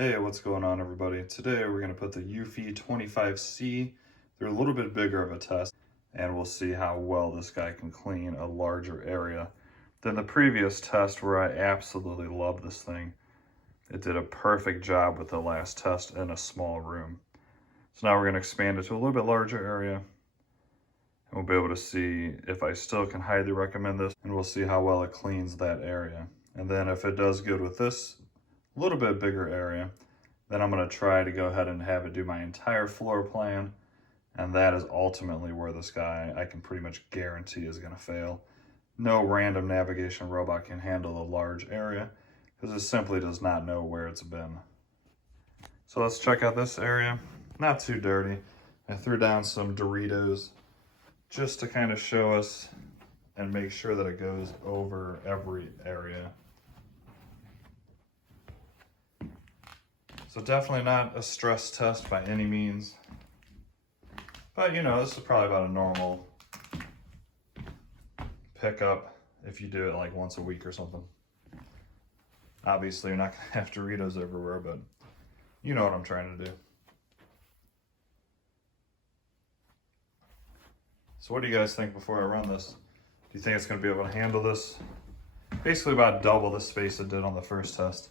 Hey, what's going on everybody? Today we're going to put the EUFY 25C through a little bit bigger of a test, and we'll see how well this guy can clean a larger area than the previous test where I absolutely love this thing. It did a perfect job with the last test in a small room. So now we're going to expand it to a little bit larger area, and we'll be able to see if I still can highly recommend this, and we'll see how well it cleans that area. And then if it does good with this a little bit bigger area, then I'm going to try to go ahead and have it do my entire floor plan, and that is ultimately where this guy, I can pretty much guarantee, is going to fail. No random navigation robot can handle a large area because it simply does not know where it's been. So let's check out this area. Not too dirty. I threw down some Doritos just to kind of show us and make sure that it goes over every area. So definitely not a stress test by any means. But you know, this is probably about a normal pickup if you do it like once a week or something. Obviously you're not gonna have Doritos everywhere, but you know what I'm trying to do. So what do you guys think before I run this? Do you think it's gonna be able to handle this? Basically about double the space it did on the first test.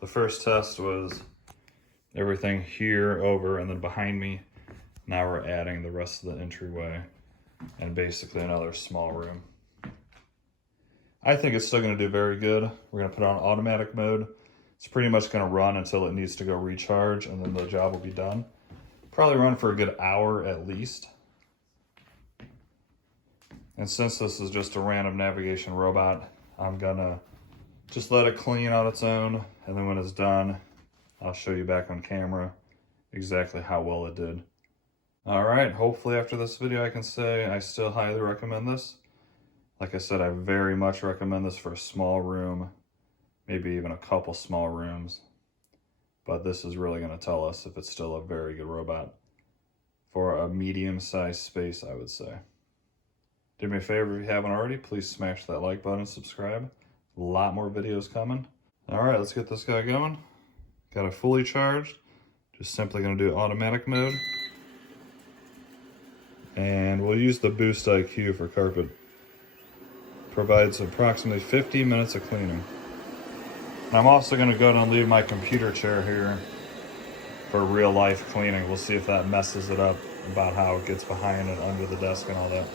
The first test was everything here over and then behind me. Now we're adding the rest of the entryway and basically another small room. I think it's still gonna do very good. We're gonna put it on automatic mode. It's pretty much gonna run until it needs to go recharge, and then the job will be done. Probably run for a good hour at least. And since this is just a random navigation robot, I'm gonna just let it clean on its own, and then when it's done, I'll show you back on camera exactly how well it did. All right, hopefully after this video I can say I still highly recommend this. Like I said, I very much recommend this for a small room, maybe even a couple small rooms. But this is really gonna tell us if it's still a very good robot. For a medium-sized space, I would say. Do me a favor if you haven't already, please smash that like button and subscribe. A lot more videos coming. All right, let's get this guy going. Got it fully charged. Just simply gonna do automatic mode. And we'll use the Boost IQ for carpet. Provides approximately 50 minutes of cleaning. And I'm also gonna go and leave my computer chair here for real life cleaning. We'll see if that messes it up about how it gets behind and under the desk and all that.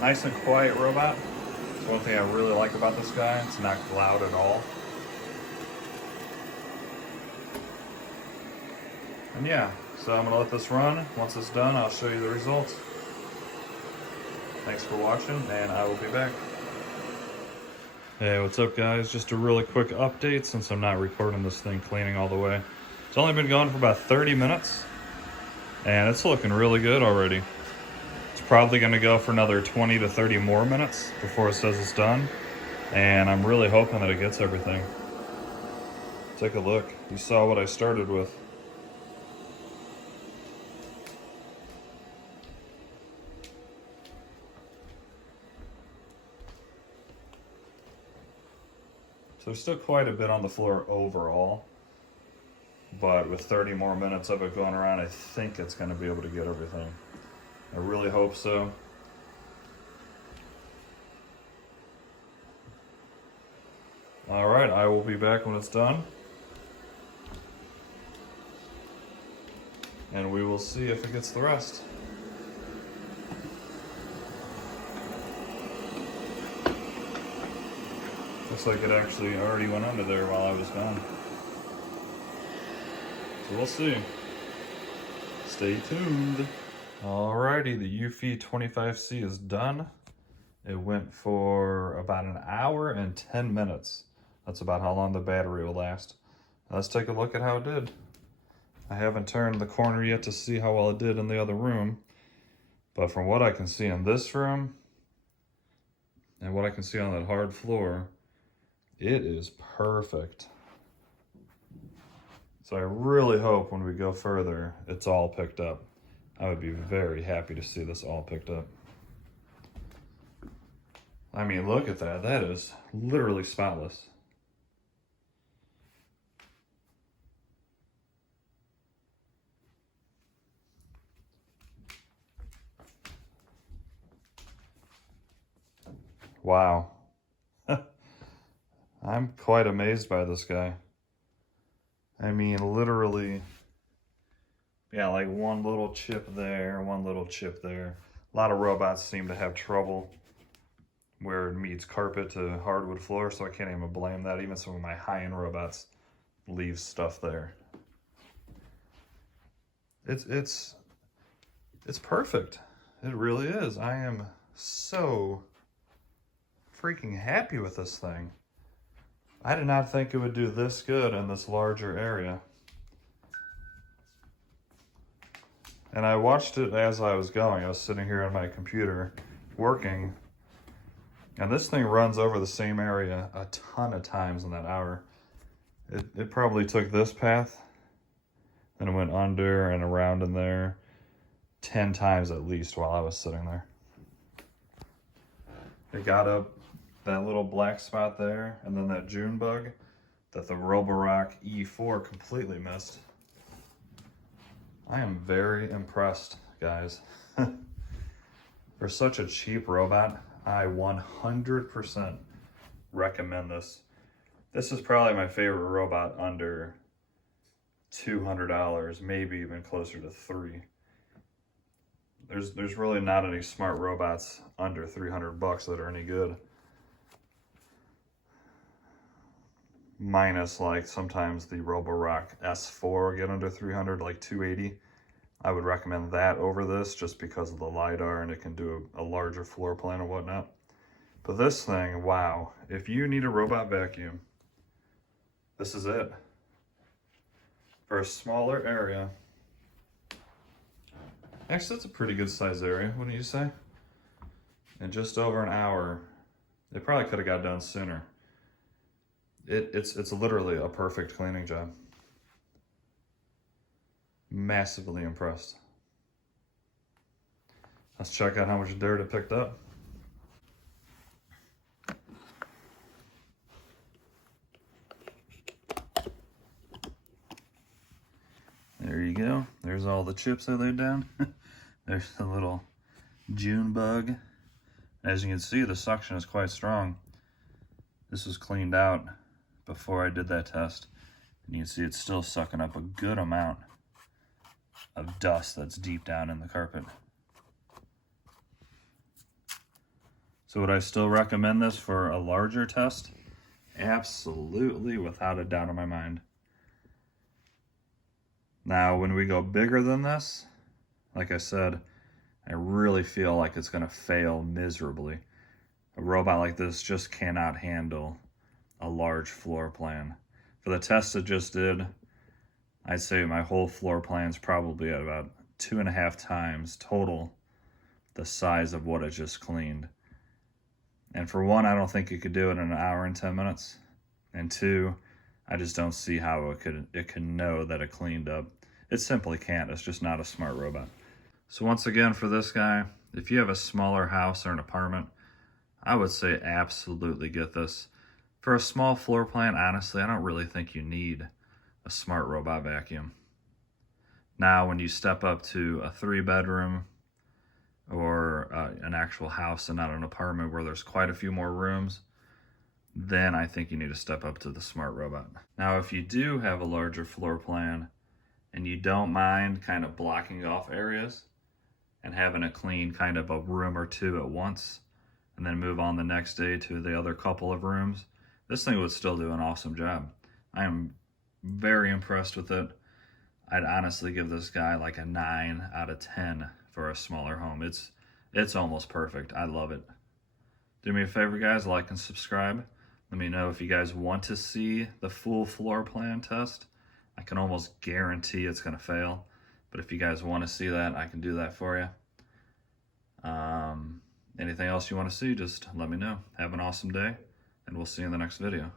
Nice and quiet robot. That's one thing I really like about this guy. It's not loud at all. And yeah, so I'm gonna let this run. Once it's done, I'll show you the results. Thanks for watching, and I will be back. Hey, what's up guys? Just a really quick update since I'm not recording this thing cleaning all the way. It's only been going for about 30 minutes, and it's looking really good already. It's probably gonna go for another 20 to 30 more minutes before it says it's done, and I'm really hoping that it gets everything. Take a look. You saw what I started with. So there's still quite a bit on the floor overall, but with 30 more minutes of it going around, I think it's going to be able to get everything. I really hope so. All right, I will be back when it's done. And we will see if it gets the rest. Looks like it actually already went under there while I was gone. So we'll see. Stay tuned. Alrighty, the EUFY 25C is done. It went for about an hour and 10 minutes. That's about how long the battery will last. Let's take a look at how it did. I haven't turned the corner yet to see how well it did in the other room. But from what I can see in this room, and what I can see on that hard floor, it is perfect. So I really hope when we go further, it's all picked up. I would be very happy to see this all picked up. I mean, look at that. That is literally spotless. Wow. I'm quite amazed by this guy. I mean, literally, yeah, like one little chip there, one little chip there. A lot of robots seem to have trouble where it meets carpet to hardwood floor, so I can't even blame that. Even some of my high-end robots leave stuff there. It's perfect. It really is. I am so freaking happy with this thing. I did not think it would do this good in this larger area. And I watched it as I was going. I was sitting here on my computer working, and this thing runs over the same area a ton of times in that hour. It probably took this path, then it went under and around in there 10 times at least while I was sitting there. It got up that little black spot there, and then that June bug that the Roborock E4 completely missed. I am very impressed, guys. For such a cheap robot, I 100% recommend this. This is probably my favorite robot under $200, maybe even closer to $300. There's really not any smart robots under $300 that are any good. Minus like sometimes the Roborock S4 get under 300, like 280. I would recommend that over this just because of the LiDAR and it can do a larger floor plan and whatnot. But this thing, wow. If you need a robot vacuum, this is it. For a smaller area. Actually, that's a pretty good size area, wouldn't you say? In just over an hour, they probably could have got done sooner. It's literally a perfect cleaning job. Massively impressed. Let's check out how much dirt it picked up. There you go. There's all the chips I laid down. There's the little June bug. As you can see, the suction is quite strong. This was cleaned out before I did that test. And you can see it's still sucking up a good amount of dust that's deep down in the carpet. So would I still recommend this for a larger test? Absolutely, without a doubt in my mind. Now, when we go bigger than this, like I said, I really feel like it's going to fail miserably. A robot like this just cannot handle a large floor plan. For the test it just did, I'd say my whole floor plan's probably at about 2.5 times total the size of what it just cleaned. And for one, I don't think it could do it in an hour and 10 minutes. And two, I just don't see how it could know that it cleaned up. It simply can't. It's just not a smart robot. So once again, for this guy, if you have a smaller house or an apartment, I would say absolutely get this. For a small floor plan, honestly, I don't really think you need a smart robot vacuum. Now, when you step up to a 3-bedroom or an actual house and not an apartment where there's quite a few more rooms, then I think you need to step up to the smart robot. Now, if you do have a larger floor plan and you don't mind kind of blocking off areas and having a clean kind of a room or two at once and then move on the next day to the other couple of rooms, this thing would still do an awesome job. I am very impressed with it. I'd honestly give this guy like a 9 out of 10 for a smaller home. It's almost perfect. I love it. Do me a favor, guys, like and subscribe. Let me know if you guys want to see the full floor plan test. I can almost guarantee it's going to fail, but if you guys want to see that, I can do that for you. Anything else you want to see, just let me know. Have an awesome day, and we'll see you in the next video.